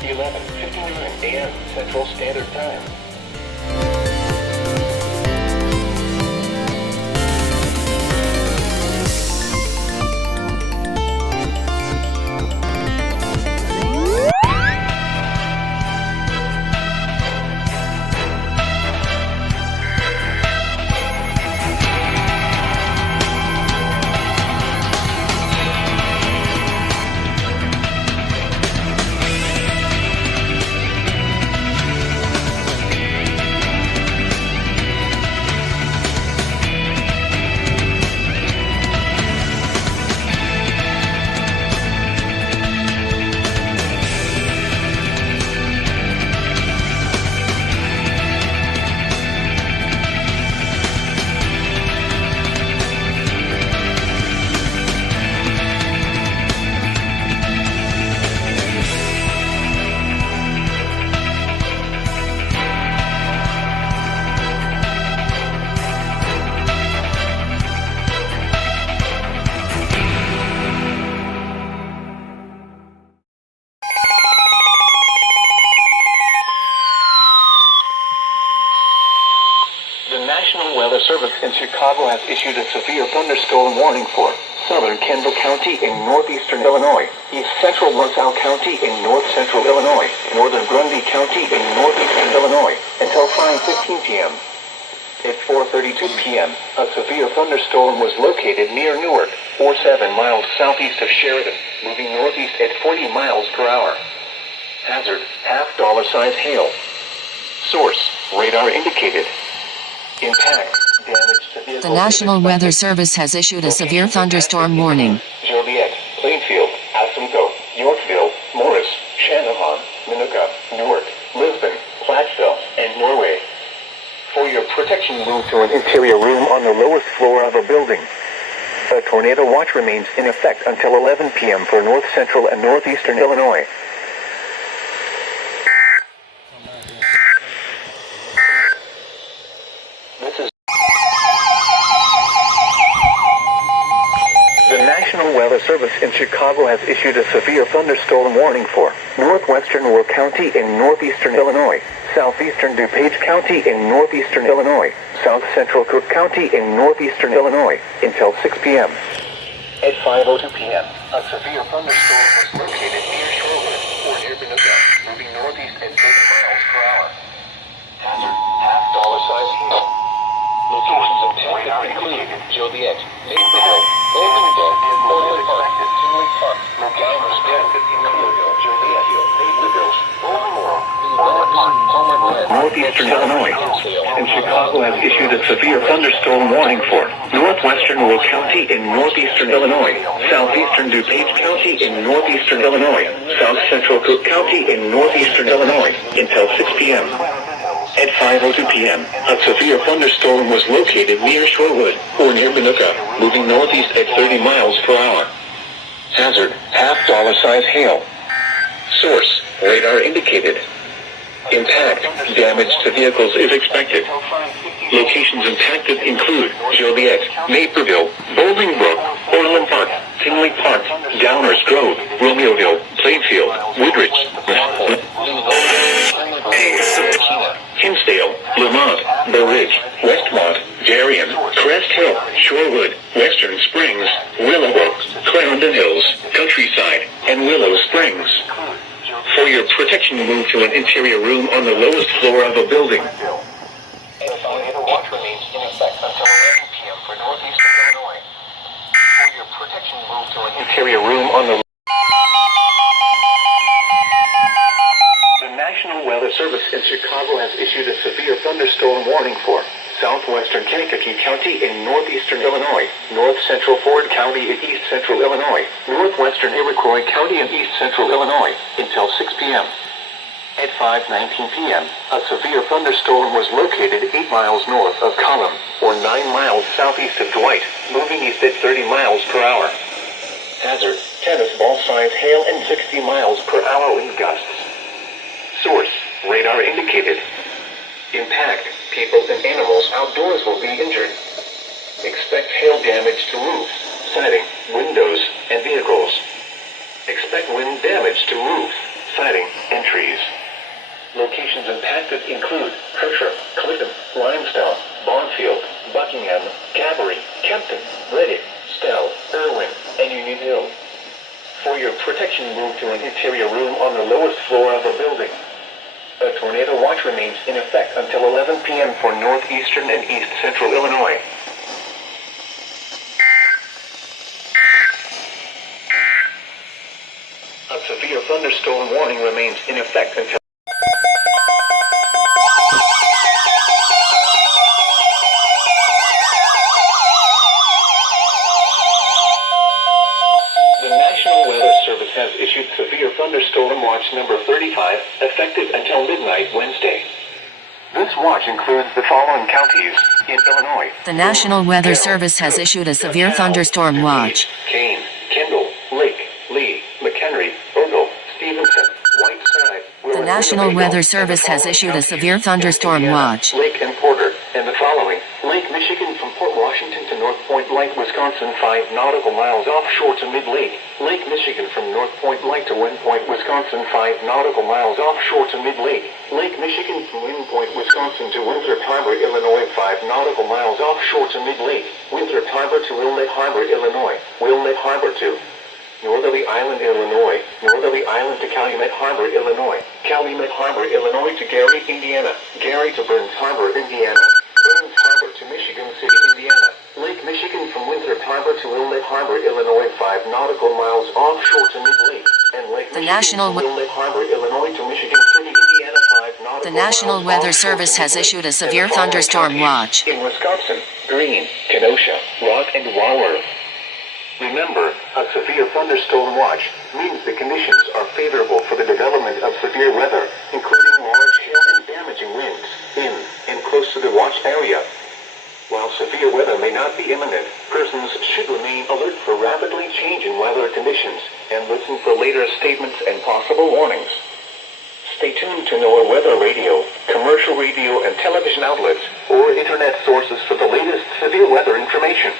11:59 a.m. Central Standard Time. In Chicago has issued a severe thunderstorm warning for southern Kendall County in northeastern Illinois, east central LaSalle County in north central Illinois, northern Grundy County in northeastern Illinois, until 5:15 p.m. At 4:32 p.m., a severe thunderstorm was located near Newark, 7 miles southeast of Sheridan, moving northeast at 40 miles per hour. Hazard, $half-size hail. Source, radar indicated. Impact. The National Weather Service has issued a severe thunderstorm warning. Joliet, Plainfield, Asimcoe, Yorkville, Morris, Shanahan, Minooka, Newark, Lisbon, Platteville, and Norway. For your protection, move to an interior room on the lowest floor of a building. A tornado watch remains in effect until 11 p.m. for north central and northeastern Illinois. Weather Service in Chicago has issued a severe thunderstorm warning for northwestern Will County in northeastern Illinois, southeastern DuPage County in northeastern Illinois, south central Cook County in northeastern Illinois, until 6 p.m. At 5:02 p.m., a severe thunderstorm was located near Shorewood or near Minooka, moving northeast at 30 miles per hour. Hazard, $half-size hail. Locations of radar include Joliet, Naperville, Goldenville, Bowling Park, Tinley Park, McGowan's Bend, Millville, Joliet, Naperville, Baltimore, northeastern Illinois, and Chicago has issued a severe thunderstorm warning for northwestern Will County in northeastern Illinois, southeastern DuPage County in northeastern Illinois, south central Cook County in northeastern Illinois, until 6 p.m. At 5:02 p.m., a severe thunderstorm was located near Shorewood or near Minooka, moving northeast at 30 miles per hour. Hazard, $half-size hail. Source, radar indicated. Impact, damage to vehicles is expected. Locations impacted include Joliet, Naperville, Bolingbrook, Orland Park, Tinley Park, Downers Grove, Romeoville, Plainfield, Woodridge, Hinsdale, Lamont, Burr Ridge, Westmont, Darien, Crest Hill, Shorewood, Western Springs, Willowbrook, Clarendon Hills, Countryside, and Willow Springs. For your protection, move to an interior room on the lowest floor of a building. The tornado watch remains in effect until 11 p.m. for northeastern Illinois. For your protection, move to an interior room on the National Weather Service in Chicago has issued a severe thunderstorm warning for southwestern Kankakee County in northeastern Illinois, north central Ford County in east central Illinois, northwestern Iroquois County in east central Illinois, until 6 p.m. At 5:19 p.m., a severe thunderstorm was located 8 miles north of Column, or 9 miles southeast of Dwight, moving east at 30 miles per hour. Hazard, tennis ball-sized hail and 60 miles per hour wind gusts. Source, radar indicated. Impact, people and animals outdoors will be injured. Expect hail damage to roofs, siding, windows, and vehicles. Expect wind damage to roofs, siding, and trees. Locations impacted include Hersham, Clinton, Limestone, Bonfield, Buckingham, Cavalry, Kempton, Redding, Stell, Irwin, and Union Hill. For your protection, move to an interior room on the lowest floor of the building. A tornado watch remains in effect until 11 p.m. for northeastern and east central Illinois. A severe thunderstorm warning remains in effect until has issued severe thunderstorm watch number 35, effective until midnight Wednesday. This watch includes the following counties in Illinois. The National Weather Service has issued a severe thunderstorm watch. Kane, Kendall, Lake, Lee, McHenry, Ogle, Stevenson, Whiteside. The National Weather Service has issued a severe thunderstorm watch. Lake and Porter, and the following. Lake Michigan from Port Washington to North Point Light, Wisconsin, 5 nautical miles offshore to mid-lake. Lake Michigan from North Point Light to Wind Point, Wisconsin, 5 nautical miles offshore to mid-lake. Lake Michigan from Wind Point, Wisconsin to Winthrop Harbor, Illinois, 5 nautical miles offshore to mid-lake. Winthrop Harbor to Wilmette Harbor, Illinois. Wilmette Harbor to Northerly Island, Illinois. Northerly Island to Calumet Harbor, Illinois. Calumet Harbor, Illinois to Gary, Indiana. Gary to Burns Harbor, Indiana. Burns Harbor to Michigan City, Indiana. Lake Michigan from Winthrop Harbor to Wilmette Harbor, Illinois, 5 nautical miles offshore to mid-lake. And Lake Michigan from Wilmette Harbor, Illinois to Michigan City, Indiana, 5 nautical miles. The National Weather Service has issued a severe thunderstorm watch. In Wisconsin, Green, Kenosha, Rock, and WAWE. Remember, a severe thunderstorm watch means the conditions are favorable for the development of severe weather, including large hail and damaging winds, in and close to the watch area. While severe weather may not be imminent, persons should remain alert for rapidly changing weather conditions and listen for later statements and possible warnings. Stay tuned to NOAA weather radio, commercial radio and television outlets, or internet sources for the latest severe weather information.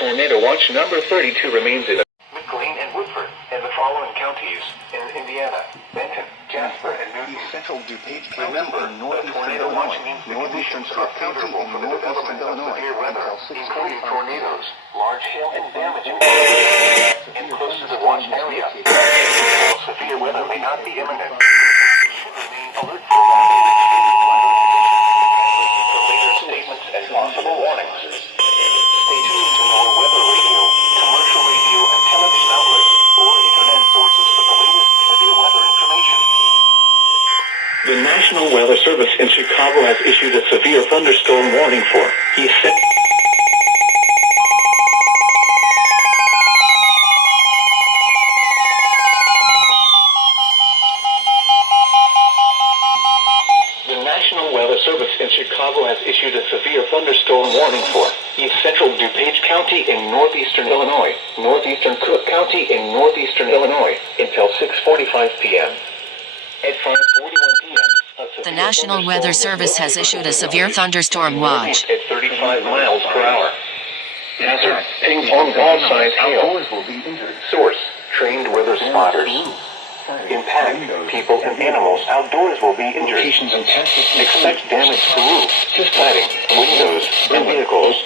Tornado watch number 32 remains in McLean and Woodford, and the following counties in Indiana: Benton, Jasper, and Newton. Central DuPage. Remember, a tornado watch means the conditions are favorable for the development of severe weather, including tornadoes, large hail, and damaging winds, and close to the watch area. While severe weather may not be imminent, persons should remain alert for rapid for later statements and possible warnings. Stay tuned to NOAA weather radio, commercial radio, and television outlets, or internet sources for the latest severe weather information. The National Weather Service in Chicago has issued a severe thunderstorm warning for EAS. The National Weather Service in Chicago has issued a severe thunderstorm warning for East Central DuPage County in northeastern Illinois, northeastern Cook County in northeastern Illinois, until 6:45 p.m. At 5:41 p.m., The National Weather Service has issued a severe thunderstorm watch. At 35 miles per hour. Hazard: ping pong ball size hail. Source: trained weather spotters. Impact: people and animals outdoors will be injured. Expect damage to roofs, siding, windows, and vehicles.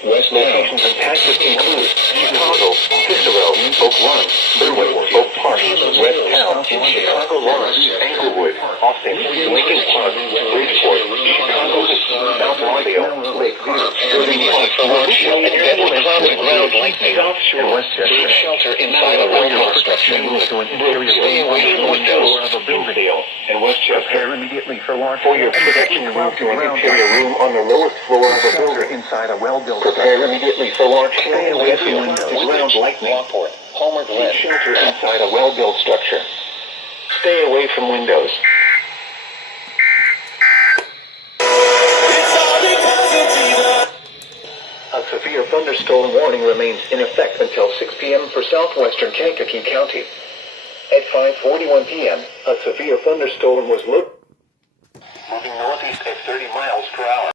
Locations impacted include Chicago, Cicero, Oak Run, Berwick, Oak Park, West Town, Chicago Lawrence, Englewood, Austin, Lincoln Park, Bridgeport, Chicago, South Lawndale, Lakeview, Irving Park, and Kendall ground lightning offshore. Take shelter inside a railroad structure. Stay away from windows of a Glendale and Westchester. Prepare immediately for launch. For your protection, move to an interior room on the lowest floor of the building. Inside a well-built Prepare immediately for large hail, away from wind, windows. ground lightning. Lockport, Palmer Take Glen. shelter inside a well-built structure. Stay away from windows. A severe thunderstorm warning remains in effect until 6 p.m. for southwestern Kankakee County. At 5:41 p.m., a severe thunderstorm was moving northeast at 30 miles per hour.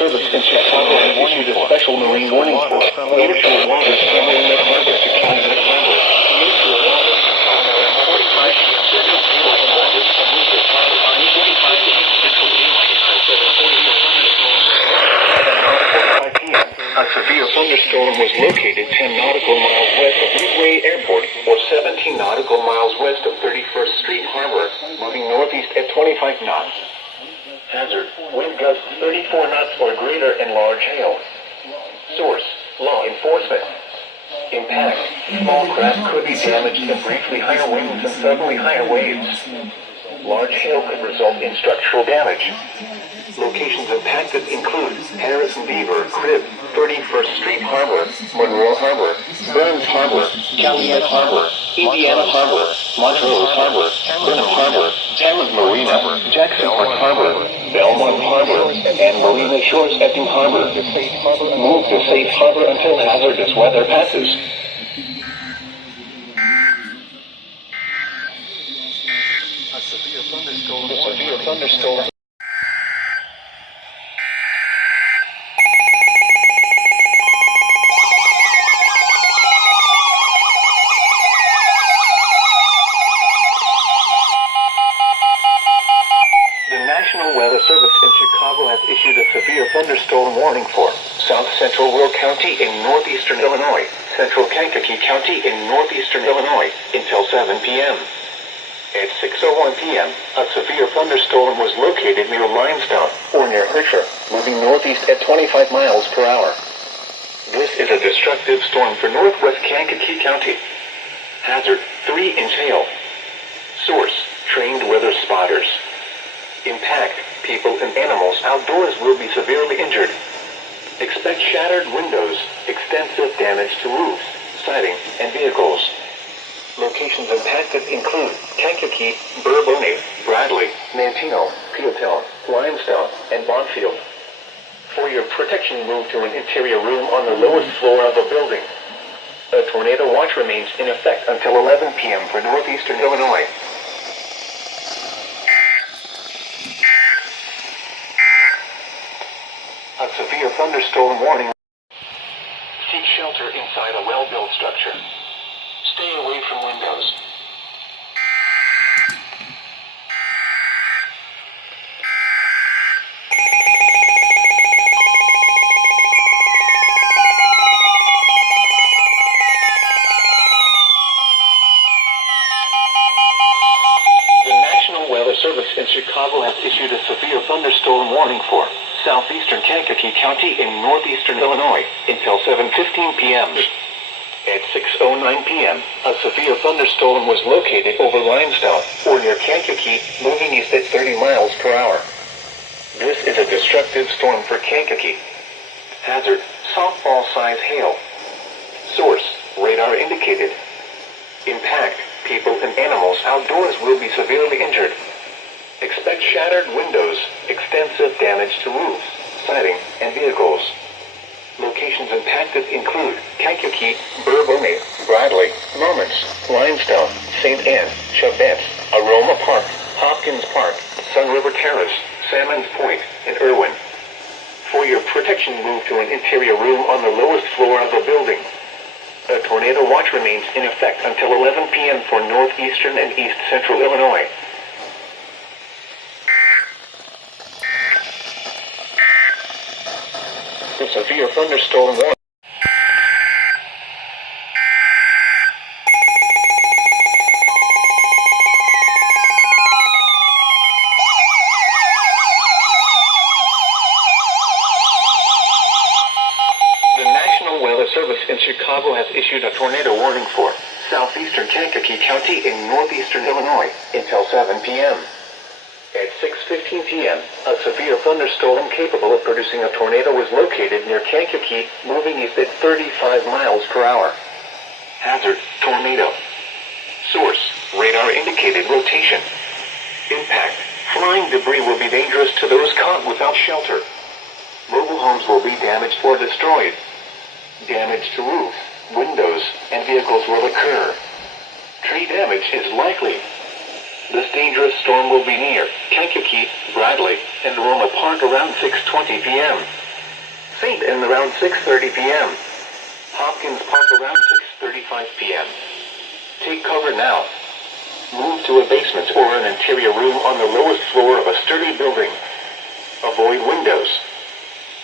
Service in Chicago has issued a special marine warning for nearshore waters from Inlet Harbor to KZZ Harbor. A severe thunderstorm was located 10 nautical miles west of Midway Airport, or 17 nautical miles west of 31st Street Harbor, moving northeast at 25 knots. Hazard: wind gusts 34 knots or greater and large hail. Source: law enforcement. Impact: small craft could be damaged to briefly higher winds and suddenly higher waves. Large hail could result in structural damage. Locations impacted include Harrison Beaver, Crib, 31st Street Harbor, Monroe Harbor, Burns Harbor, Calumet Harbor, Indiana Harbor, Montrose Harbor, Burnham Harbor, Hammond Marina, Jackson Park Harbor, Belmont Harbor, and Marina Shores Epping Harbor. Move to safe harbor until hazardous weather passes. A severe thunderstorm. Thunderstorm warning for South Central Will County in northeastern Illinois, Central Kankakee County in northeastern Illinois, until 7 p.m. At 6:01 p.m., a severe thunderstorm was located near Limestone, or near Hershey, moving northeast at 25 miles per hour. This is a destructive storm for northwest Kankakee County. Hazard: 3-inch hail. Source: trained weather spotters. Impact: people and animals outdoors will be severely injured. Expect shattered windows, extensive damage to roofs, siding, and vehicles. Locations impacted include Kankakee, Bourbonnais, Bradley, Mantino, Peotone, Limestone, and Bonfield. For your protection, move to an interior room on the lowest floor of a building. A tornado watch remains in effect until 11 p.m. for northeastern Illinois. A severe thunderstorm warning. Seek shelter inside a well-built structure. Stay away from windows. The National Weather Service in Chicago has issued a severe thunderstorm warning for southeastern Kankakee County in northeastern Illinois until 7:15 p.m. At 6:09 p.m., a severe thunderstorm was located over Limestone, or near Kankakee, moving east at 30 miles per hour. This is a destructive storm for Kankakee. Hazard: softball-size hail. Source: radar indicated. Impact: people and animals outdoors will be severely injured. Expect shattered windows, extensive damage to roofs, siding, and vehicles. Locations impacted include Kankakee, Bourbonnais, Bradley, Moments, Limestone, St. Anne, Chavette, Aroma Park, Hopkins Park, Sun River Terrace, Salmons Point, and Irwin. For your protection, move to an interior room on the lowest floor of the building. A tornado watch remains in effect until 11 p.m. for northeastern and east central Illinois. The severe thunderstorm warning. The National Weather Service in Chicago has issued a tornado warning for southeastern Kankakee County in northeastern Illinois until 7 p.m. At 6:15 p.m., a severe thunderstorm capable of producing a tornado was located near Kankakee, moving east at 35 miles per hour. Hazard: tornado. Source: radar indicated rotation. Impact: flying debris will be dangerous to those caught without shelter. Mobile homes will be damaged or destroyed. Damage to roofs, windows, and vehicles will occur. Tree damage is likely. This dangerous storm will be near Kankakee, Bradley, and Aroma Park around 6:20 p.m. St. and around 6:30 p.m. Hopkins Park around 6:35 p.m. Take cover now. Move to a basement or an interior room on the lowest floor of a sturdy building. Avoid windows.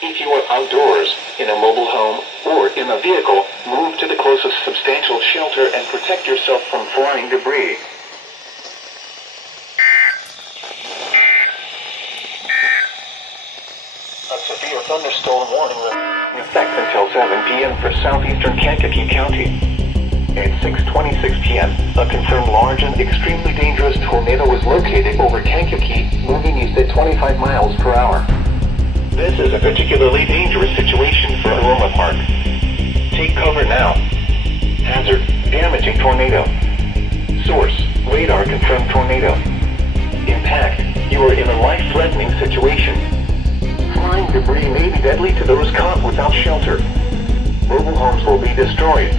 If you are outdoors, in a mobile home, or in a vehicle, move to the closest substantial shelter and protect yourself from flying debris. A severe thunderstorm warning in effect until 7 p.m. for southeastern Kankakee County. At 6:26 p.m., a confirmed large and extremely dangerous tornado was located over Kankakee, moving east at 25 miles per hour. This is a particularly dangerous situation for Aroma Park. Take cover now. Hazard, damaging tornado. Source, radar confirmed tornado. Impact, you are in a life-threatening situation. Flying debris may be deadly to those caught without shelter. Mobile homes will be destroyed.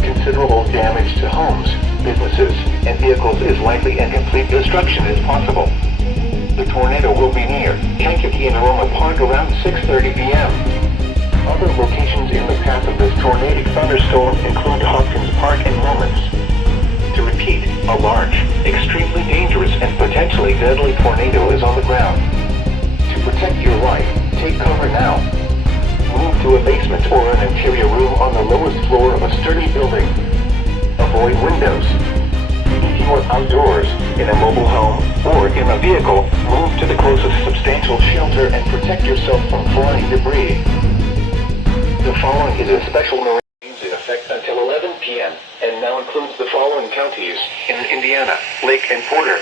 Considerable damage to homes, businesses, and vehicles is likely and complete destruction is possible. The tornado will be near Kankakee and Aroma Park around 6:30 p.m. Other locations in the path of this tornadic thunderstorm include Hopkins Park and Moments. To repeat, a large, extremely dangerous, and potentially deadly tornado is on the ground. To protect your life, take cover now. Move to a basement or an interior room on the lowest floor of a sturdy building. Avoid windows. If you are outdoors, in a mobile home, or in a vehicle, move to the closest substantial shelter and protect yourself from flying debris. The following is a special marine in effect until 11 p.m. and now includes the following counties in Indiana, Lake, and Porter.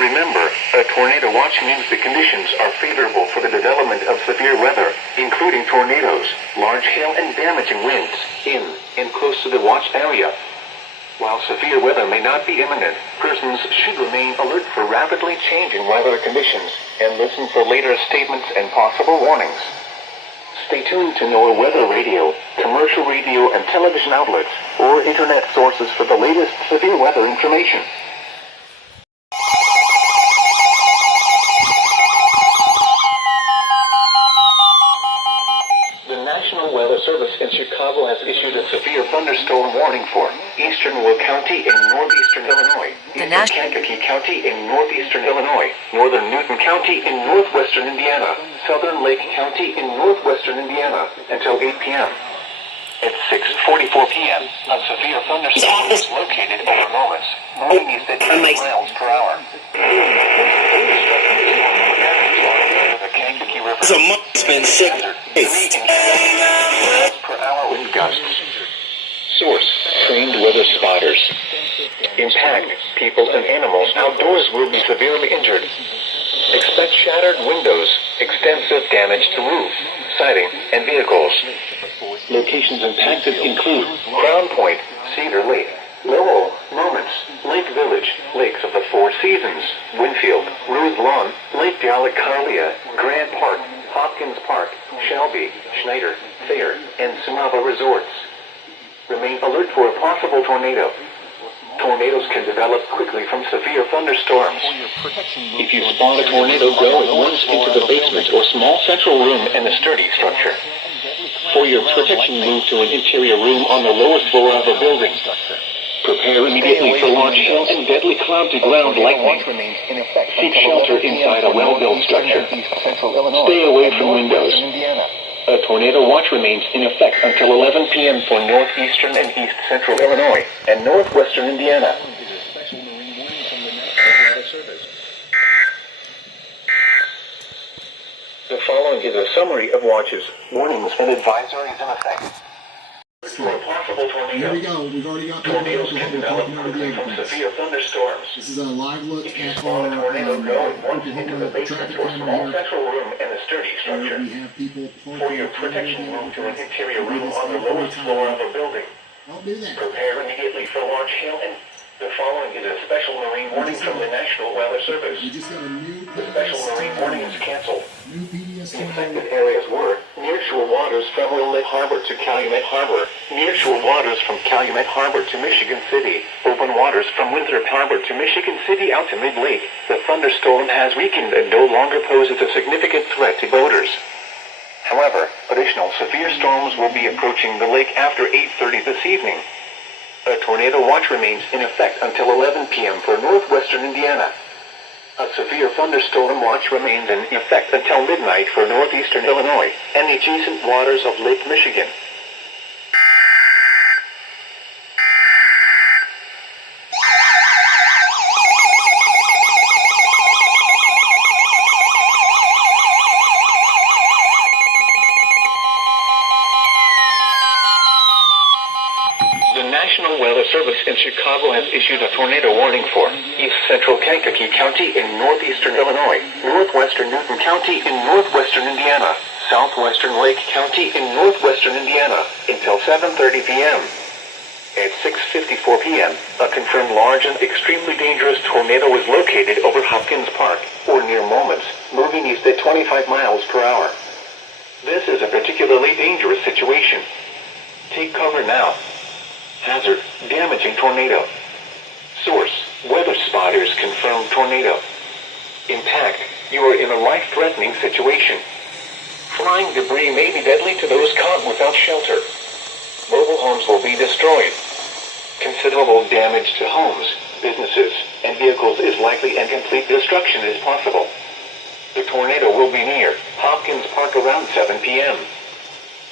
Remember, a tornado watch means the conditions are favorable for the development of severe weather, including tornadoes, large hail, and damaging winds in and close to the watch area. While severe weather may not be imminent, persons should remain alert for rapidly changing weather conditions and listen for later statements and possible warnings. Stay tuned to NOAA weather radio, commercial radio and television outlets, or internet sources for the latest severe weather information. National Weather Service in Chicago has issued a severe thunderstorm warning for eastern Will County in northeastern Illinois, eastern Kankakee County in northeastern Illinois, northern Newton County in northwestern Indiana, southern Lake County in northwestern Indiana, until 8 p.m. At 6:44 p.m., a severe thunderstorm is located over Moments, moving east at 10 miles per hour. The Kankakee River. It's a month's been sick. Per hour wind gusts. Source, trained weather spotters. Impact, people and animals outdoors will be severely injured. Expect shattered windows, extensive damage to roof, siding, and vehicles. Locations impacted include Crown Point, Cedar Lake, Lowell, Moments, Lake Village, Lakes of the Four Seasons, Winfield, Rose Lawn, Lake Delacarlia, Grand Park, Hopkins Park, Shelby, Schneider, Thayer, and Sumava Resorts. Remain alert for a possible tornado. Tornadoes can develop quickly from severe thunderstorms. If you spot a tornado, go at once into the basement or small central room in a sturdy structure. For your protection, move to an interior room on the lowest floor of a building. Prepare immediately for large hail and deadly cloud-to-ground lightning. Seek shelter inside a well-built structure. Stay away from windows. A tornado watch remains in effect until 11 p.m. for northeastern and east central Illinois and northwestern Indiana. The following is a summary of watches, warnings, and advisories in effect. For a possible tornado. Here we go. We've already got people Tornadoes can develop quickly from severe thunderstorms. This is a live look If you at spot our a tornado, go at once people into hitting the the basement traffic or camera small here. central room in a sturdy structure. We have people For your protection, move to an interior room on the lowest floor of a building. Don't do that. Prepare immediately for large hail, and the following is a special marine warning from the National Weather Service. We just got a new The special marine warning is canceled. New PDS The Tornado. affected areas were nearshore waters from Willamette Harbor to Calumet Harbor, nearshore waters from Calumet Harbor to Michigan City, open waters from Winthrop Harbor to Michigan City out to Mid-Lake. The thunderstorm has weakened and no longer poses a significant threat to boaters. However, additional severe storms will be approaching the lake after 8:30 this evening. A tornado watch remains in effect until 11 p.m. for northwestern Indiana. A severe thunderstorm watch remains in effect until midnight for northeastern Illinois and the adjacent waters of Lake Michigan. The National Weather Service in Chicago has issued a tornado warning for east central Kankakee County in northeastern Illinois, northwestern Newton County in northwestern Indiana, southwestern Lake County in northwestern Indiana until 7:30 p.m. At 6:54 p.m., a confirmed large and extremely dangerous tornado was located over Hopkins Park, or near Moments, moving east at 25 miles per hour. This is a particularly dangerous situation. Take cover now. Hazard, damaging tornado. Source, weather spotters confirm tornado. Impact, you are in a life-threatening situation. Flying debris may be deadly to those caught without shelter. Mobile homes will be destroyed. Considerable damage to homes, businesses, and vehicles is likely and complete destruction is possible. The tornado will be near Hopkins Park around 7 p.m.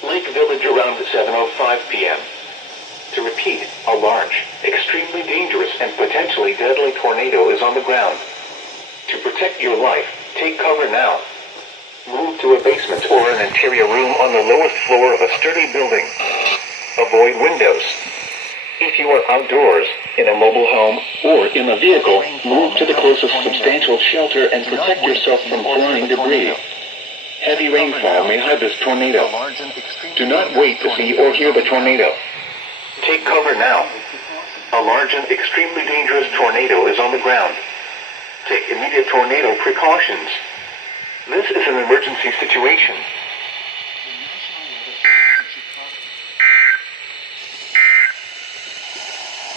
Lake Village around 7:05 p.m. To repeat, a large, extremely dangerous and potentially deadly tornado is on the ground. To protect your life, take cover now. Move to a basement or an interior room on the lowest floor of a sturdy building. Avoid windows. If you are outdoors, in a mobile home, or in a vehicle, move to the closest substantial shelter and protect yourself from flying debris. Heavy rainfall may hide this tornado. Do not wait to see or hear the tornado. Take cover now. A large and extremely dangerous tornado is on the ground. Take immediate tornado precautions. This is an emergency situation.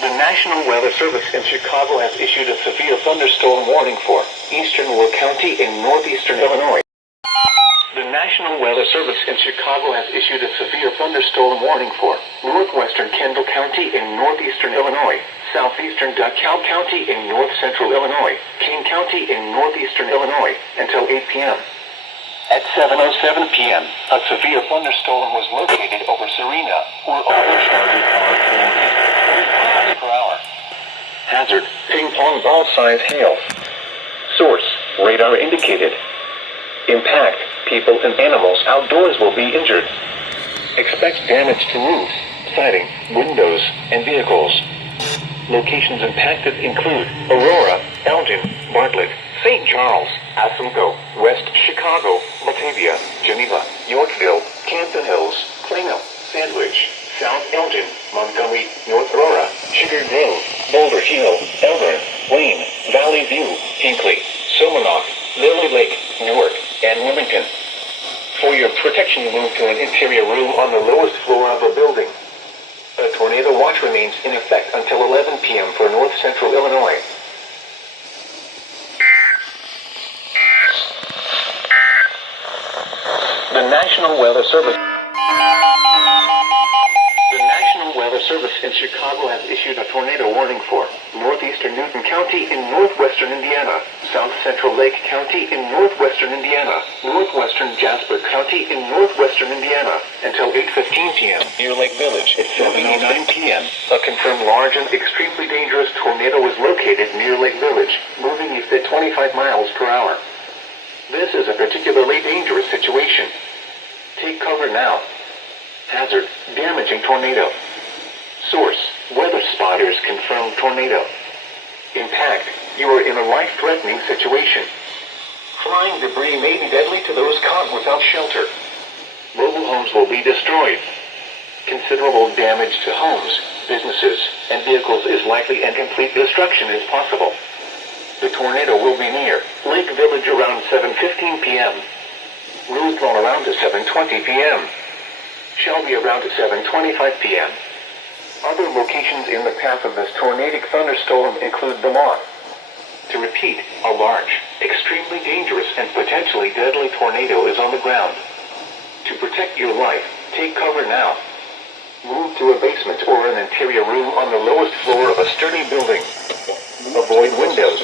The National Weather Service in Chicago has issued a severe thunderstorm warning for eastern Will County in northeastern Illinois. The National Weather Service in Chicago has issued a severe thunderstorm warning for northwestern Kendall County in northeastern Illinois, southeastern DeKalb County in north-central Illinois, Kane County in northeastern Illinois, until 8 p.m. At 7:07 p.m., a severe thunderstorm was located over Serena, or over Charlotte at 25 miles per hour. Hazard, ping-pong ball-size hail. Source, radar indicated. Impact, people and animals outdoors will be injured. Expect damage to roofs, siding, windows, and vehicles. Locations impacted include Aurora, Elgin, Bartlett, St. Charles, Asunto, West Chicago, Batavia, Geneva, Yorkville, Canton Hills, Plano, Sandwich, South Elgin, Montgomery, North Aurora, Sugar Grove, Boulder Hill, Elburn, Wayne, Valley View, Hinkley, Somonauk, Lily Lake, Newark, and Wilmington. For your protection, move to an interior room on the lowest floor of a building. A tornado watch remains in effect until 11 p.m. for north-central Illinois. The National Weather Service in Chicago has issued a tornado warning for northeastern Newton County in northwestern Indiana, south-central Lake County in northwestern Indiana, northwestern Jasper County in northwestern Indiana, until 8:15 p.m. near Lake Village at 7:09 p.m. A confirmed large and extremely dangerous tornado was located near Lake Village, moving east at 25 miles per hour. This is a particularly dangerous situation. Take cover now. Hazard, damaging tornado. Source, weather spotters confirm tornado. Impact, you are in a life-threatening situation. Flying debris may be deadly to those caught without shelter. Mobile homes will be destroyed. Considerable damage to homes, businesses, and vehicles is likely and complete destruction is possible. The tornado will be near Lake Village around 7:15 p.m. Roosevelt around 7:20 p.m. Shelby around 7:25 p.m. Other locations in the path of this tornadic thunderstorm include the Moth. To repeat, a large, extremely dangerous and potentially deadly tornado is on the ground. To protect your life, take cover now. Move to a basement or an interior room on the lowest floor of a sturdy building. Avoid windows.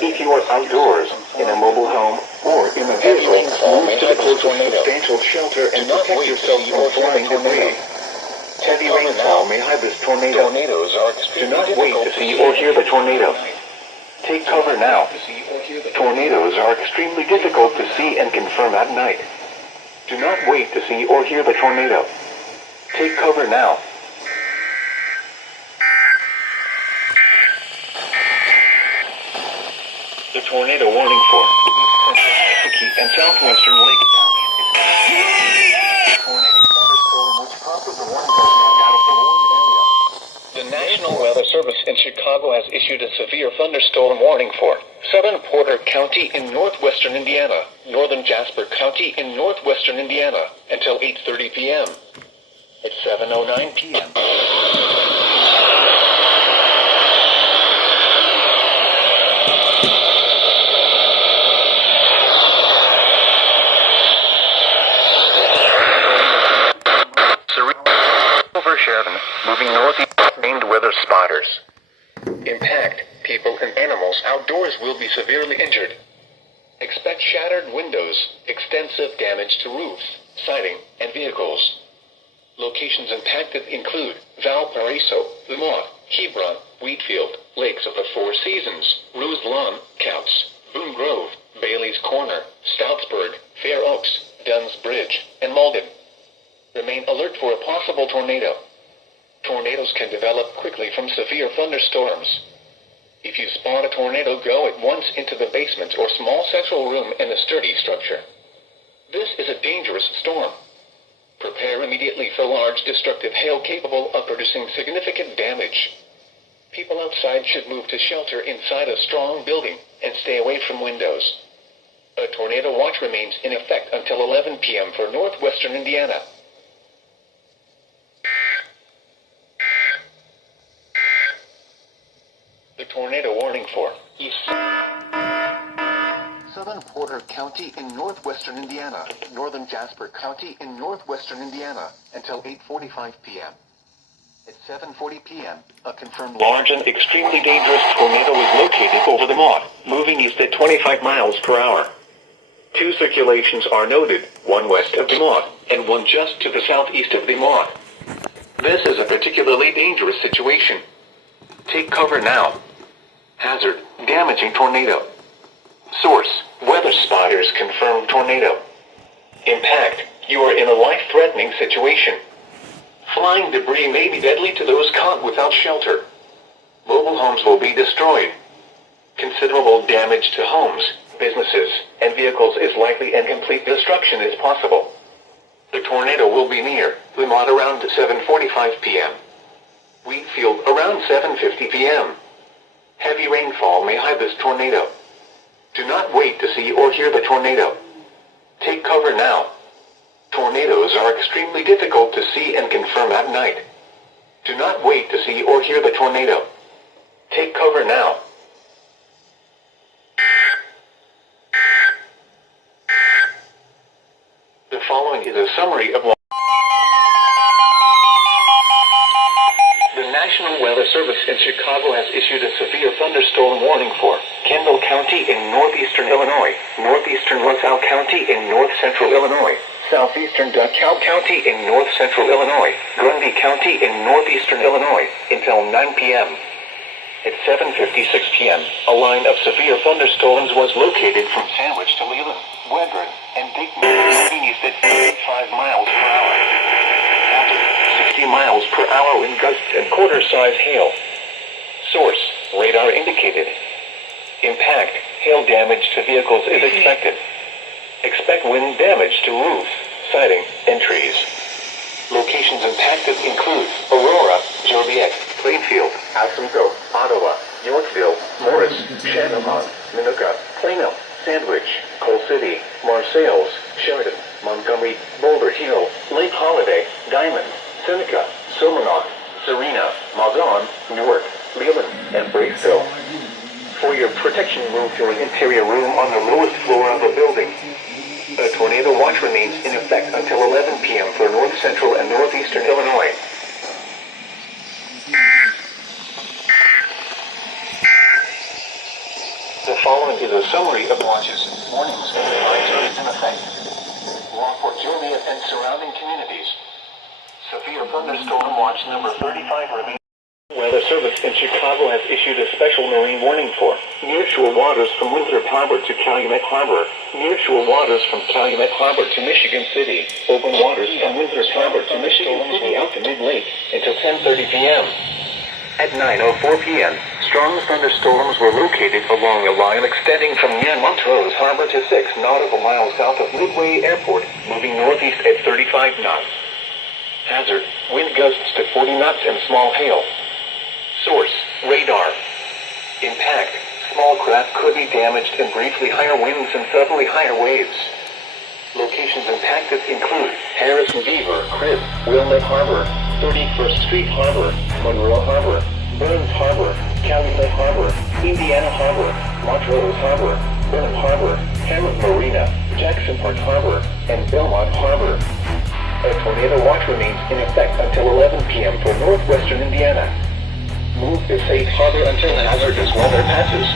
If you are outdoors, in a mobile home, or in a vehicle, move to the closest substantial shelter and protect yourself from flying debris. Heavy rainfall may hide this tornado. Do not wait to see or hear the tornado. Take cover now. Tornadoes are extremely difficult to see and confirm at night. Do not wait to see or hear the tornado. Take cover now. The tornado warning for Kankakee and Southwestern Lake. Tornadic thunderstorm which crosses the warning zone out of the warned area. The National Weather Service in Chicago has issued a severe thunderstorm warning for Southern Porter County in northwestern Indiana, northern Jasper County in northwestern Indiana until 8:30 p.m. It's 7:09 p.m. Moving northeast, named weather spotters. Impact, people and animals outdoors will be severely injured. Expect shattered windows, extensive damage to roofs, siding, and vehicles. Locations impacted include Valparaiso, Lamont, Hebron, Wheatfield, Lakes of the Four Seasons, Rose Lawn, Counts, Boone Grove, Bailey's Corner, Stoutsburg, Fair Oaks, Dunn's Bridge, and Malden. Remain alert for a possible tornado. Tornadoes can develop quickly from severe thunderstorms. If you spot a tornado, go at once into the basement or small central room in a sturdy structure. This is a dangerous storm. Prepare immediately for large destructive hail capable of producing significant damage. People outside should move to shelter inside a strong building and stay away from windows. A tornado watch remains in effect until 11 p.m. for northwestern Indiana. The tornado warning for East Southern Porter County in northwestern Indiana, northern Jasper County in northwestern Indiana until 8:45 p.m. At 7:40 p.m., a confirmed large and extremely dangerous tornado is located over the Maud, moving east at 25 miles per hour. Two circulations are noted, one west of the Maud and one just to the southeast of the Maud. This is a particularly dangerous situation. Take cover now. Hazard, damaging tornado. Source, weather spotters confirm tornado. Impact, you are in a life-threatening situation. Flying debris may be deadly to those caught without shelter. Mobile homes will be destroyed. Considerable damage to homes, businesses, and vehicles is likely and complete destruction is possible. The tornado will be near Lamont around 7:45 p.m. Wheatfield around 7:50 p.m. Heavy rainfall may hide this tornado. Do not wait to see or hear the tornado. Take cover now. Tornadoes are extremely difficult to see and confirm at night. Do not wait to see or hear the tornado. Take cover now. The following is a summary of The National Weather Service in Chicago has issued a severe thunderstorm warning for Kendall County in northeastern Illinois, northeastern LaSalle County in north-central Illinois, southeastern DeKalb County in north-central Illinois, Grundy County in northeastern Illinois, until 9 p.m. At 7:56 p.m., a line of severe thunderstorms was located from Sandwich to Leland, Wedren, and Dayton, moving east at 35 miles per hour. 60 miles per hour in gusts and quarter-size hail. Source, radar indicated. Impact, hail damage to vehicles is expected. Expect wind damage to roofs, siding, and trees. Locations impacted include Aurora, Joliet, Plainfield, Asimcoe, Ottawa, Yorkville, Morris, Shannon, Minooka, Plano, Sandwich, Coal City, Marseilles, Sheridan, Montgomery, Boulder Hill, Lake Holiday, Diamond, Seneca, Silverknock, Serena, Malzahn, Newark, Leland, and Braceville. For your protection, move to an interior room on the lowest floor of the building. A tornado watch remains in effect until 11 p.m. for north central and northeastern Illinois. The following is a summary of watches, warnings, and advisories in effect. Lockport, Juliet, and surrounding communities. Severe thunderstorm watch number 35 remains. Weather Service in Chicago has issued a special marine warning for nearshore waters from Winthrop Harbor to Calumet Harbor, nearshore waters from Calumet Harbor to Michigan City, open waters from Winthrop Harbor to Michigan City out to mid-lake until 10:30 p.m. At 9:04 p.m., strong thunderstorms were located along a line extending from near Montrose Harbor to 6 nautical miles south of Midway Airport, moving northeast at 35 knots. Hazard, wind gusts to 40 knots and small hail. Source, radar. Impact, small craft could be damaged and briefly higher winds and suddenly higher waves. Locations impacted include Harrison Beaver, Crib, Wilmette Harbor, 31st Street Harbor, Monroe Harbor, Burns Harbor, Calumet Harbor, Indiana Harbor, Montrose Harbor, Burnham Harbor, Hammond Marina, Jackson Park Harbor, and Belmont Harbor. A tornado watch remains in effect until 11 p.m. for northwestern Indiana. Move to safe harbor until hazardous weather passes.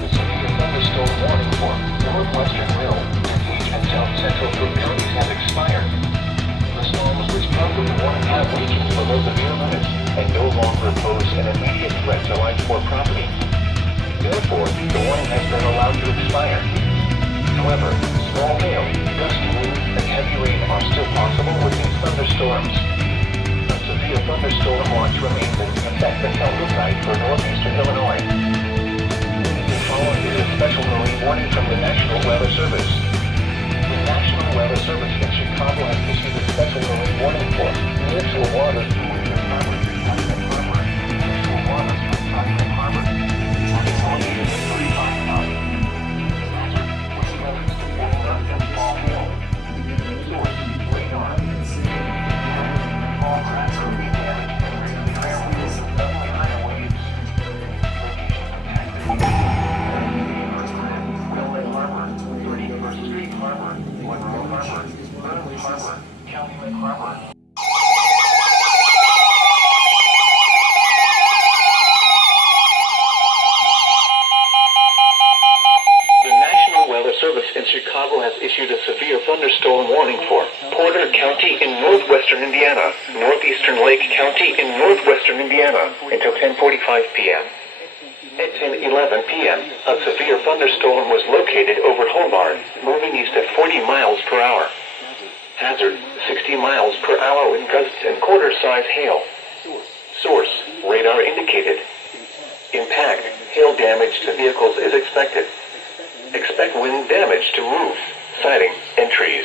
The severe thunderstorm warning for northwestern will, DuPage, and south central Cook counties has expired. The storms which prompted the warning have weakened below severe limits and no longer pose an immediate threat to life or property. Therefore, the warning has been allowed to expire. However, small hail, gusty winds, and heavy rain are still possible with these thunderstorms. A severe thunderstorm watch remains in effect until midnight for northeastern Illinois. The following is a special marine warning from the National Weather Service. The National Weather Service in Chicago has issued a special marine warning for nearshore waters from Winthrop Harbor to Calumet Harbor, nearshore waters from Calumet Harbor. Warning is 35 knots. In Chicago has issued a severe thunderstorm warning for Porter County in northwestern Indiana, northeastern Lake County in northwestern Indiana until 10:45 p.m. At 10:11 p.m., a severe thunderstorm was located over Hobart, moving east at 40 miles per hour. Hazard, 60 miles per hour with gusts and quarter-size hail. Source, radar indicated. Impact, hail damage to vehicles is expected. Expect wind damage to roofs, siding, and trees.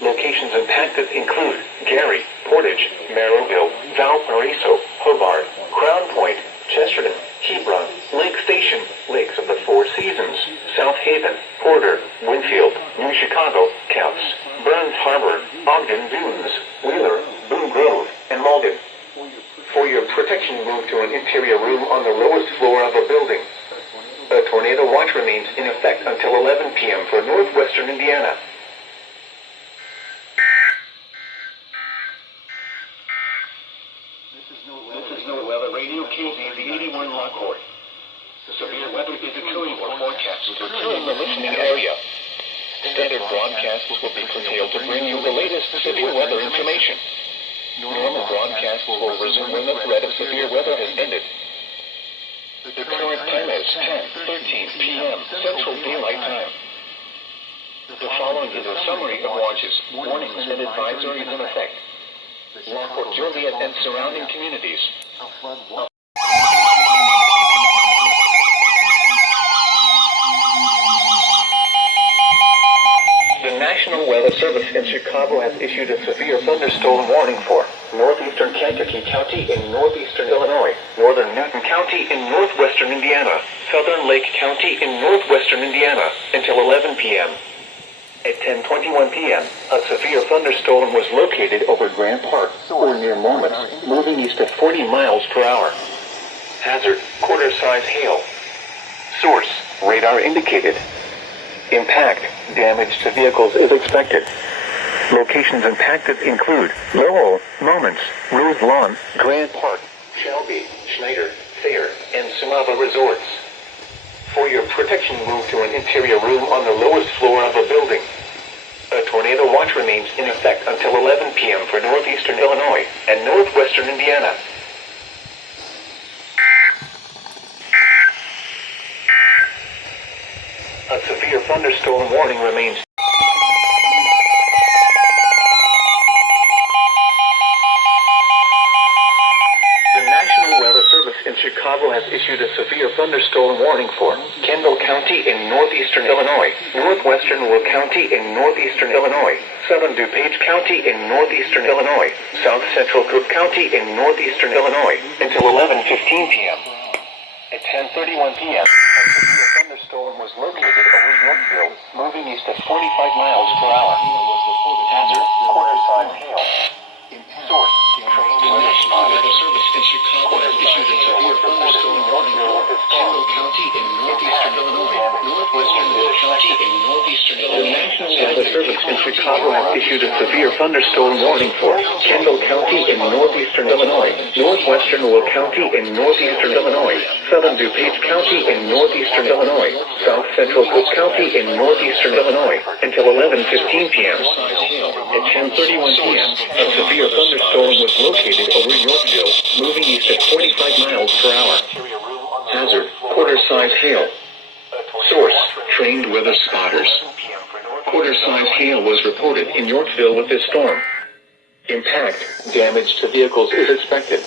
Locations impacted include Gary, Portage, Merrillville, Valparaiso, Hobart, Crown Point, Chesterton, Hebron, Lake Station, Lakes of the Four Seasons, South Haven, Porter, Winfield, New Chicago, Counts, Burns Harbor, Ogden Dunes, Wheeler, Boone Grove, and Malden. For your protection, move to an interior room on the lowest floor of a building. A tornado watch remains in effect until 11 p.m. for northwestern Indiana. This is NOAA Radio KZZ81 Lockport. Severe weather is occurring or forecast to occur in the listening area. Standard broadcasts will be curtailed to bring you the latest severe weather information. Normal broadcasts will resume when the threat of severe weather has ended. The current time is 10:13 p.m. Central Daylight Time. The following is a summary of watches, warnings, and advisories in effect. Lockport, Joliet, and surrounding communities. The National Weather Service in Chicago has issued a severe thunderstorm warning for northeastern Kankakee County in northeastern Illinois, northern Newton County in northwestern Indiana, southern Lake County in northwestern Indiana until 11 p.m. At 10:21 p.m., a severe thunderstorm was located over Grant Park or near Moments, moving east at 40 miles per hour. Hazard, quarter-size hail. Source, radar indicated. Impact, damage to vehicles is expected. Locations impacted include Lowell, Moments, Rose Lawn, Grand Park, Shelby, Schneider, Thayer, and Sumava Resorts. For your protection, move to an interior room on the lowest floor of a building. A tornado watch remains in effect until 11 p.m. for northeastern Illinois and northwestern Indiana. A severe thunderstorm warning remains. The National Weather Service in Chicago has issued a severe thunderstorm warning for Kendall County in northeastern Illinois, northwestern Will County in northeastern Illinois, southern DuPage County in northeastern Illinois, south central Cook County in northeastern Illinois, until 11:15 p.m. At 10:31 p.m., a severe thunderstorm was located over Yorkville, moving east at 45 miles per hour. Hazard, quarter-size hail. Source, trained weather spotters. Service in Chicago has issued a severe thunderstorm warning for Kendall County in northeastern Illinois, northwestern Will County in northeastern Illinois. The National Weather Service in Chicago has issued a severe thunderstorm warning for Kendall County in northeastern Illinois, northwestern Will County in northeastern Illinois, southern DuPage County in northeastern Illinois, south central Cook County in northeastern Illinois, until 11:15 p.m. At 10:31 p.m., a severe thunderstorm was located over Yorkville, moving east at 45 miles per hour. Hazard, quarter-size hail. Source, trained weather spotters. Quarter-size hail was reported in Yorkville with this storm. Impact, damage to vehicles is expected.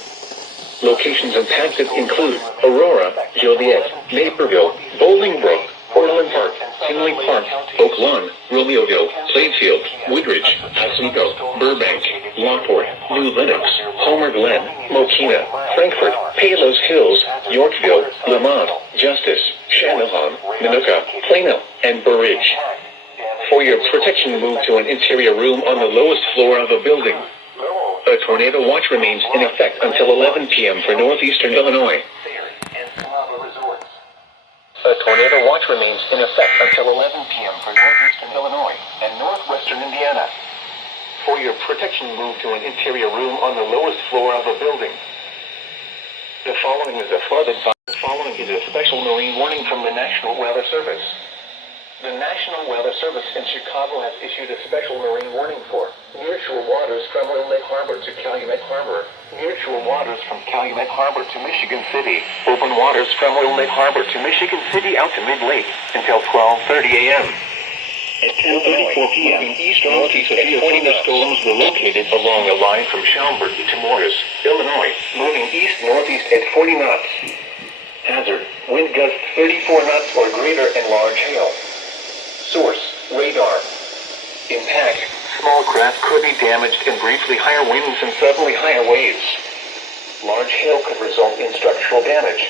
Locations impacted include Aurora, Joliet, Naperville, Bolingbrook, Portland Park, Tinley Park, Oak Lawn, Romeoville, Plainfield, Woodridge, Oswego, Burbank, Lockport, New Lenox, Homer Glen, Mokina, Frankfort, Palos Hills, Yorkville, Lamont, Justice, Channahon, Minooka, Plano, and Burridge. For your protection, move to an interior room on the lowest floor of a building. A tornado watch remains in effect until 11 p.m. for northeastern Illinois. A tornado watch remains in effect until 11 p.m. for northeastern Illinois and northwestern Indiana. For your protection, move to an interior room on the lowest floor of a building. The following is a flood advisory. The following is a special marine warning from the National Weather Service. The National Weather Service in Chicago has issued a special marine warning for nearshore waters from Wilmette Harbor to Calumet Harbor, nearshore waters from Calumet Harbor to Michigan City, open waters from Wilmette Harbor to Michigan City out to mid-lake until 12:30 a.m. At 10:34 p.m., east-northeast severe thunderstorms were located along a line from Schaumburg to Morris, Illinois, moving east-northeast at 40 knots. Hazard, wind gusts 34 knots or greater and large hail. Source, radar. Impact, small craft could be damaged in briefly higher winds and suddenly higher waves. Large hail could result in structural damage.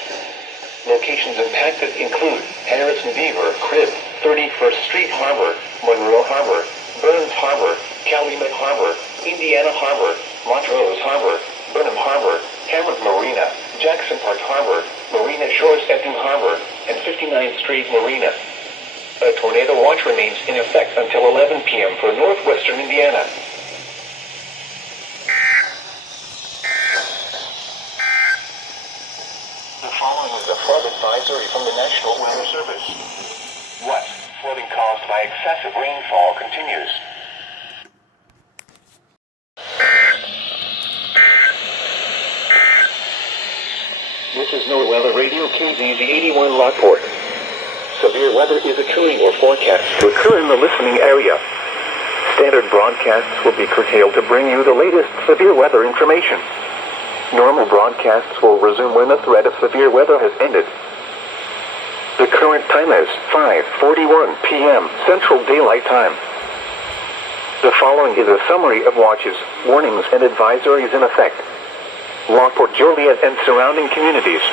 Locations impacted include Harrison Beaver, Crib, 31st Street Harbor, Monroe Harbor, Burns Harbor, Calumet Harbor, Indiana Harbor, Montrose Harbor, Burnham Harbor, Hamlet Marina, Jackson Park Harbor, Marina Shores Epping Harbor, and 59th Street Marina. A tornado watch remains in effect until 11 p.m. for northwestern Indiana. The following is a flood advisory from the National Weather Service. What? Flooding caused by excessive rainfall continues. This is NOAA Weather Radio KZZ81 Lockport. Severe weather is occurring or forecast to occur in the listening area. Standard broadcasts will be curtailed to bring you the latest severe weather information. Normal broadcasts will resume when the threat of severe weather has ended. The current time is 5:41 p.m. Central Daylight Time. The following is a summary of watches, warnings, and advisories in effect. Lockport, Joliet, and surrounding communities.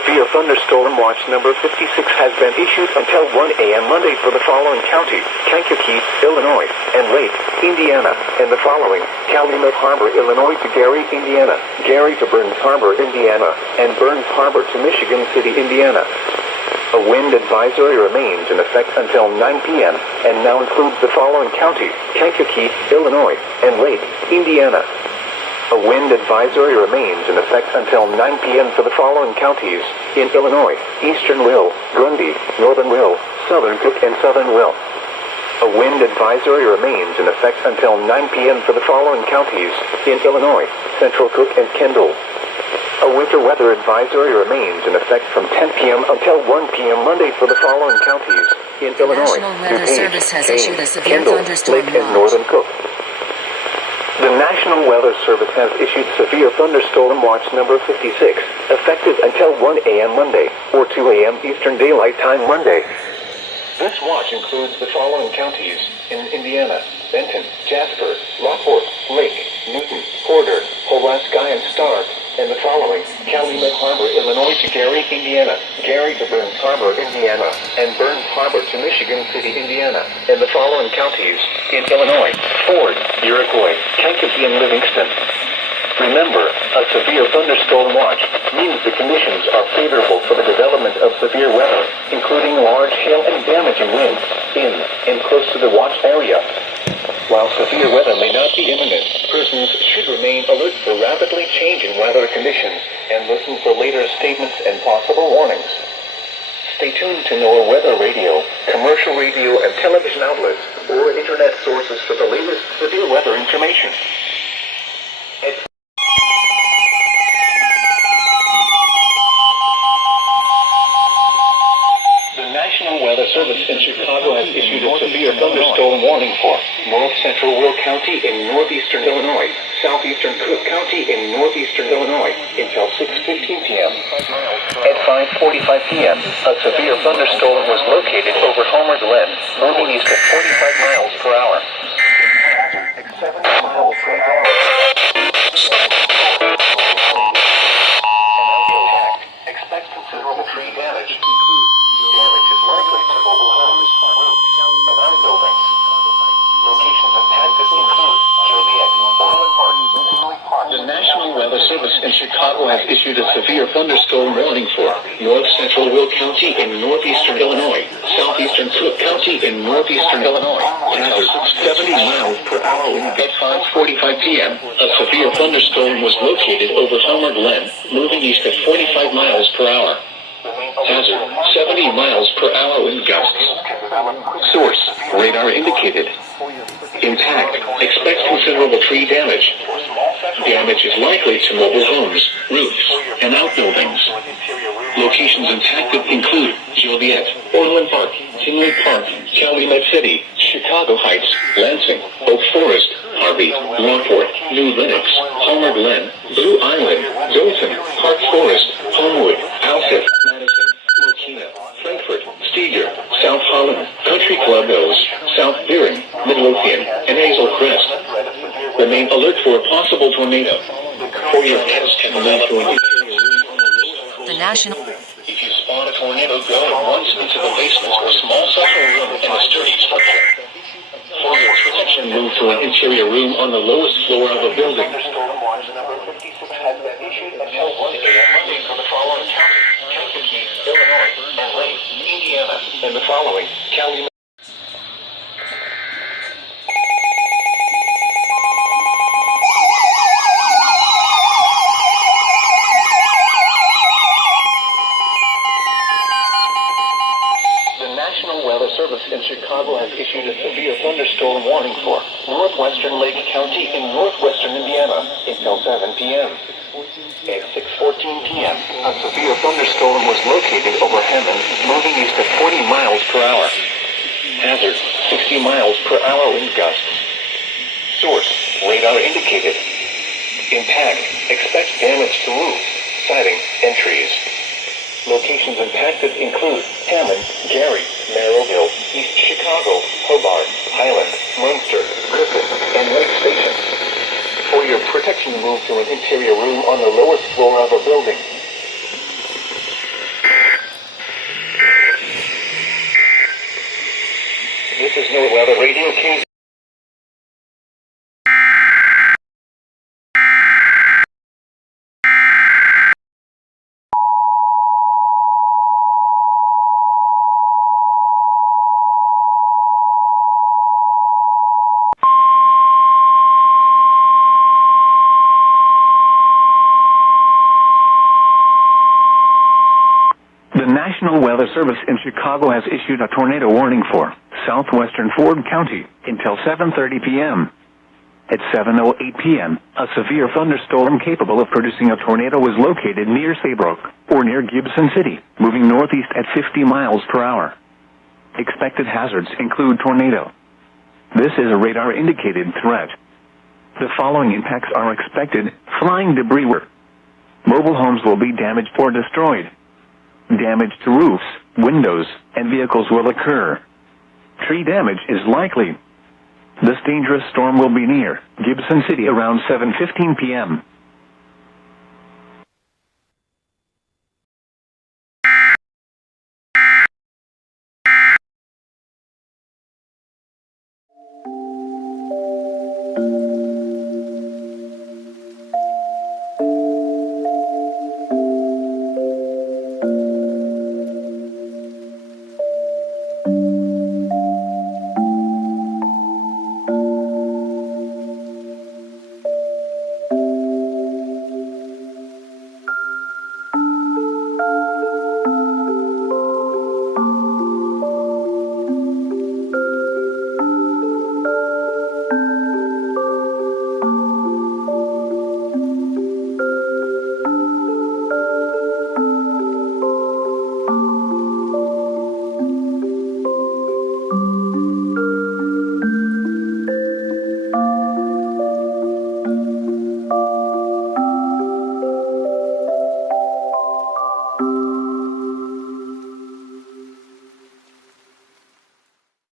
severe thunderstorm watch number 56 has been issued until 1 a.m. Monday for the following counties: Kankakee, Illinois, and Lake, Indiana, and the following: Calumet Harbor, Illinois to Gary, Indiana, Gary to Burns Harbor, Indiana, and Burns Harbor to Michigan City, Indiana. A wind advisory remains in effect until 9 p.m. and now includes the following counties: Kankakee, Illinois, and Lake, Indiana. A wind advisory remains in effect until 9 p.m. for the following counties: in Illinois, Eastern Will, Grundy, Northern Will, Southern Cook, and Southern Will. A wind advisory remains in effect until 9 p.m. for the following counties: in Illinois, Central Cook, and Kendall. A winter weather advisory remains in effect from 10 p.m. until 1 p.m. Monday for the following counties: in The Illinois, National Weather DuPage, Service has Kane, issued a severe Kendall, thunderstorm Lake, and watch. Northern Cook. The National Weather Service has issued severe thunderstorm watch number 56, effective until 1 a.m. Monday, or 2 a.m. Eastern Daylight Time Monday. This watch includes the following counties: in Indiana, Benton, Jasper, Lockport, Lake, Newton, Porter, Pulaski, and Stark, and the following: Calumet Harbor, Illinois to Gary, Indiana, Gary to Burns Harbor, Indiana, and Burns Harbor to Michigan City, Indiana, and the following counties: in Illinois, Ford, Iroquois, Kankakee, and Livingston. Remember, a severe thunderstorm watch means the conditions are favorable for the development of severe weather, including large hail and damaging winds, in and close to the watch area. While severe weather may not be imminent, persons should remain alert for rapidly changing weather conditions and listen for later statements and possible warnings. Stay tuned to NOAA Weather Radio, commercial radio and television outlets, or internet sources for the latest severe weather information. The National Weather Service in Chicago has issued a severe thunderstorm warning for North Central Will County in northeastern Illinois, southeastern Cook County in northeastern Illinois until 6:15 p.m. At 5:45 p.m., a severe thunderstorm was located over Homer Glen, moving east at 45 miles per hour. At 70 miles per hour. Expect considerable tree damage. Damage is likely to mobile homes, roofs, and outbuildings. Locations impacted include Joliet, Orland Park, Tinley Park. The National Weather Service in Chicago has issued a severe thunderstorm warning for North Central Will County in northeastern Illinois, southeastern Cook County in northeastern Illinois. Hazard 70 miles per hour wind at 5:45 p.m. A severe thunderstorm was located over Homer Glen, moving east at 45 miles per hour. Hazard 70 miles per hour wind gusts. Source: radar indicated. Impact: expect considerable tree damage. Damage is likely to mobile homes, roofs, and outbuildings. Locations impacted include Joliet, Orland Park, Tinley Park, Calumet City, Chicago Heights, Lansing, Oak Forest, Harvey, Lockport, New Lenox, Homer Glen, Blue Island, Dalton, Park Forest, Homewood, Alsip, Madison, Mokina, Frankfort, Steger, South Holland, Country Club Hills, South Burin, Midlothian, and Hazel Crest. Remain alert for a possible tornado. For your pets can move to an The National... If you spot a tornado, go at once into the basement or small central room in a sturdy structure. For your protection, move to an interior room on the lowest floor of a building. Thunderstorm watch number 56 has been issued until 1 a.m. Monday for the following counties: Kankakee, Illinois, and Lake, Indiana, and the following: Calumet. In Chicago has issued a severe thunderstorm warning for Northwestern Lake County in northwestern Indiana until 7 p.m. At 6:14 p.m., a severe thunderstorm was located over Hammond, moving east at 40 miles per hour. Hazard: 60 miles per hour wind gusts. Source: radar indicated. Impact: expect damage to roofs, siding, and trees. Locations impacted include Hammond, Gary, Merrillville, East Chicago, Hobart, Highland, Munster, Griffin, and Lake Station. For your protection, move to an interior room on the lowest floor of a building. is NOAA Weather Radio KZZ. The National Weather Service in Chicago has issued a tornado warning for southwestern Ford County until 7:30 p.m. At 7:08 p.m., a severe thunderstorm capable of producing a tornado was located near Saybrook, or near Gibson City, moving northeast at 50 miles per hour. Expected hazards include tornado. This is a radar-indicated threat. The following impacts are expected: flying debris. Mobile homes will be damaged or destroyed. Damage to roofs, windows, and vehicles will occur. Tree damage is likely. This dangerous storm will be near Gibson City around 7:15 p.m.